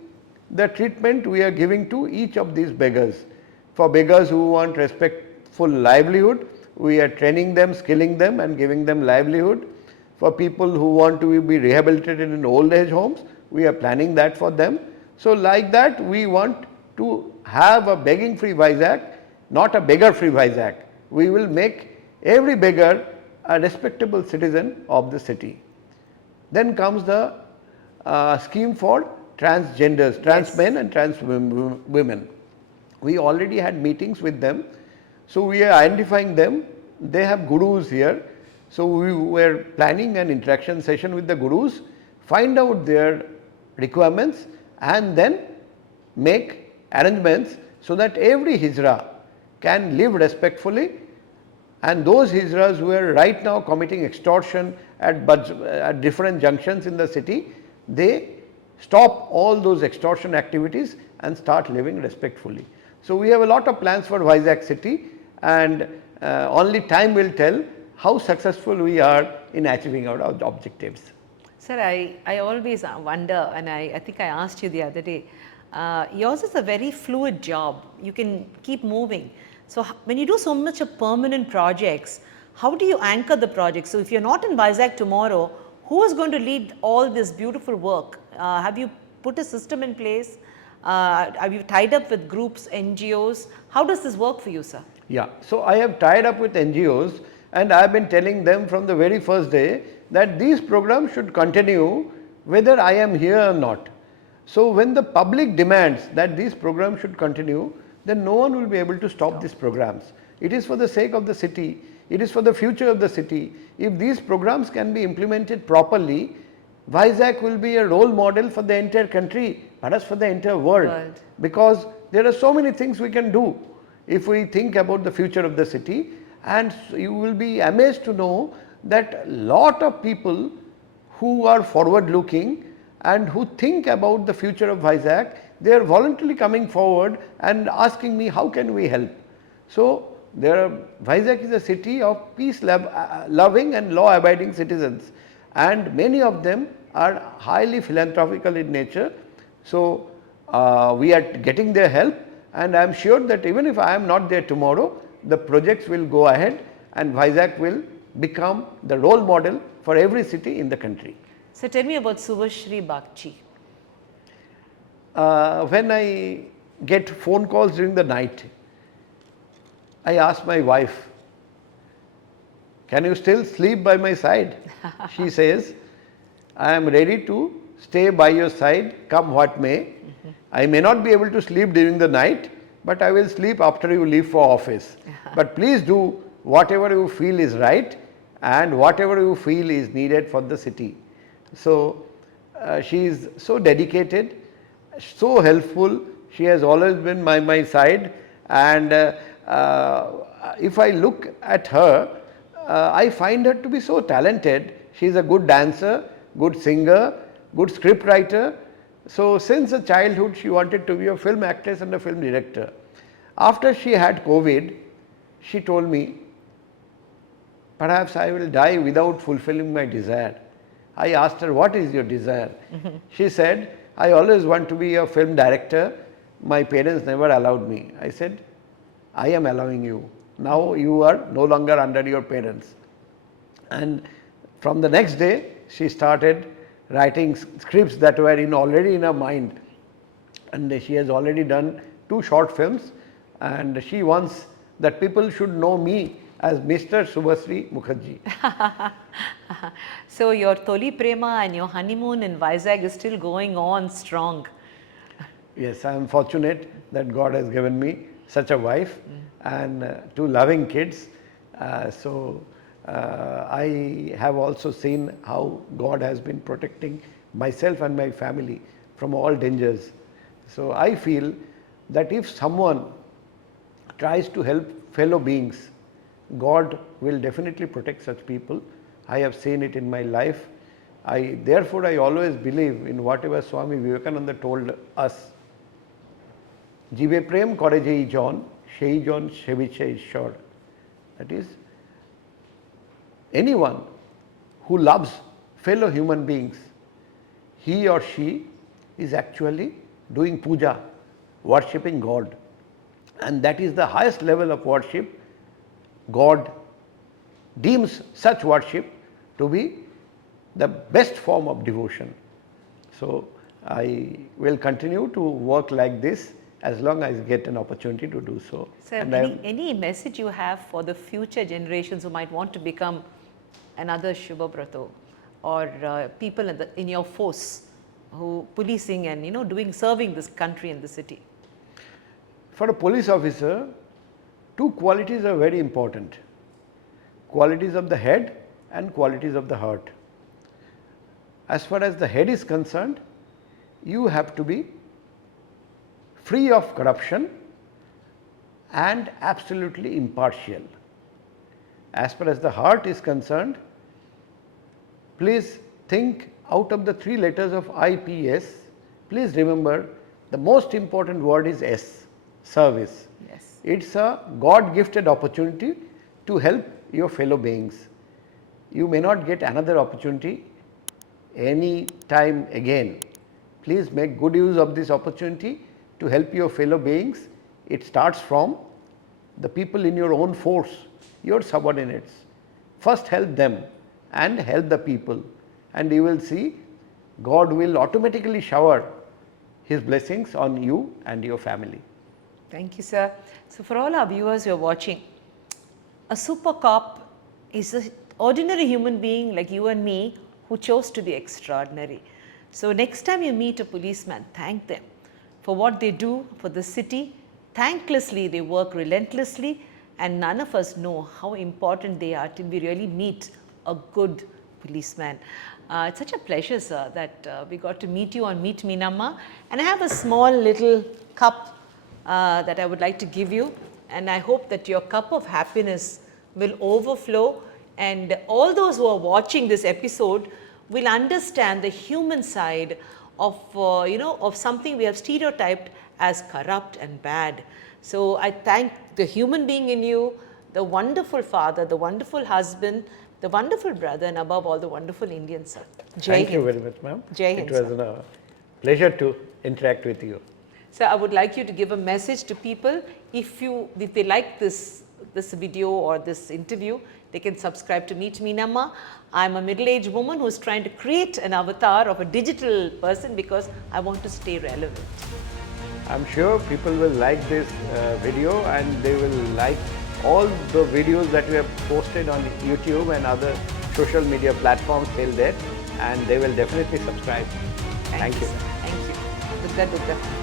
the treatment we are giving to each of these beggars. For beggars who want respectful livelihood, we are training them, skilling them and giving them livelihood. For people who want to be rehabilitated in old age homes, we are planning that for them. So like that, we want to have a begging free Vizag, not a beggar free Vizag. We will make every beggar a respectable citizen of the city. Then comes the scheme for transgenders, trans Yes. men and trans women. We already had meetings with them. So we are identifying them. They have gurus here. So we were planning an interaction session with the gurus, find out their requirements and then make arrangements so that every hijra can live respectfully, and those hijras who are right now committing extortion at different junctions in the city, they stop all those extortion activities and start living respectfully. So we have a lot of plans for Vizag city and only time will tell how successful we are in achieving our objectives. Sir, I always wonder, and I think I asked you the other day, yours is a very fluid job. You can keep moving. So when you do so much of permanent projects, how do you anchor the project? So if you're not in Vizag tomorrow, who is going to lead all this beautiful work? Have you put a system in place? Have you tied up with groups, NGOs? How does this work for you, sir? Yeah, so I have tied up with NGOs and I have been telling them from the very first day that these programs should continue whether I am here or not. So when the public demands that these programs should continue, then no one will be able to stop these programs. It is for the sake of the city, it is for the future of the city. If these programs can be implemented properly, Vizag will be a role model for the entire country, perhaps for the entire world. Because there are so many things we can do if we think about the future of the city, and you will be amazed to know that a lot of people who are forward looking and who think about the future of Vizag, they are voluntarily coming forward and asking me how can we help. So Vizag is a city of peace loving and law abiding citizens, and many of them are highly philanthropical in nature. So we are getting their help, and I am sure that even if I am not there tomorrow, the projects will go ahead and Vizag will become the role model for every city in the country. So tell me about Subhashri Bagchi. When I get phone calls during the night, I ask my wife, can you still sleep by my side? She says, I am ready to stay by your side come what may. I may not be able to sleep during the night, but I will sleep after you leave for office. But please do whatever you feel is right and whatever you feel is needed for the city. So she is so dedicated, so helpful. She has always been by my side, and if I look at her, I find her to be so talented. She is a good dancer, good singer, good script writer. So since a childhood she wanted to be a film actress and a film director. After she had COVID, she told me, perhaps I will die without fulfilling my desire. I asked her, what is your desire? She said, I always want to be a film director. My parents never allowed me. I said, I am allowing you. Now you are no longer under your parents. And from the next day, she started writing scripts that were already in her mind. And she has already done 2 short films, and she wants that people should know me as Mr. Subhasri Mukherjee. So your Toli Prema and your honeymoon in Vizag is still going on strong. Yes, I am fortunate that God has given me such a wife and 2 loving kids. I have also seen how God has been protecting myself and my family from all dangers. So I feel that if someone tries to help fellow beings, God will definitely protect such people. I have seen it in my life. Therefore, I always believe in whatever Swami Vivekananda told us. Jive prem kore jei jon, সেই জন সেবিছে ঈশ্বর. That is, anyone who loves fellow human beings, he or she is actually doing puja, worshipping God. And that is the highest level of worship. God deems such worship to be the best form of devotion. So, I will continue to work like this as long as I get an opportunity to do so. Sir, any message you have for the future generations who might want to become another Shankabrata or people in your force who policing and serving this country and the city? For a police officer, two qualities are very important: qualities of the head and qualities of the heart. As far as the head is concerned, you have to be free of corruption and absolutely impartial. As far as the heart is concerned, please think out of the 3 letters of IPS, please remember the most important word is S, service. Yes. It's a God gifted opportunity to help your fellow beings. You may not get another opportunity any time again. Please make good use of this opportunity to help your fellow beings. It starts from the people in your own force, your subordinates. First help them and help the people, and you will see God will automatically shower His blessings on you and your family. Thank you, sir. So, for all our viewers who are watching, a super cop is an ordinary human being like you and me who chose to be extraordinary. So, next time you meet a policeman, thank them for what they do for the city. Thanklessly, they work relentlessly, and none of us know how important they are till we really meet a good policeman. It's such a pleasure, sir, that we got to meet you on Meet Meenamma, and I have a small little cup that I would like to give you, and I hope that your cup of happiness will overflow, and all those who are watching this episode will understand the human side of of something we have stereotyped as corrupt and bad. So, I thank the human being in you, the wonderful father, the wonderful husband, the wonderful brother, and above all, the wonderful Indian son. Jai Thank Hind. you very much, ma'am. Jai Hind, It was a pleasure to interact with you. So, I would like you to give a message to people. If they like this video or this interview, they can subscribe to Meet Meenamma. I'm a middle-aged woman who's trying to create an avatar of a digital person because I want to stay relevant. I'm sure people will like this video, and they will like all the videos that we have posted on YouTube and other social media platforms till date, and they will definitely subscribe. Thank you. Sir. Thank you. Dugga.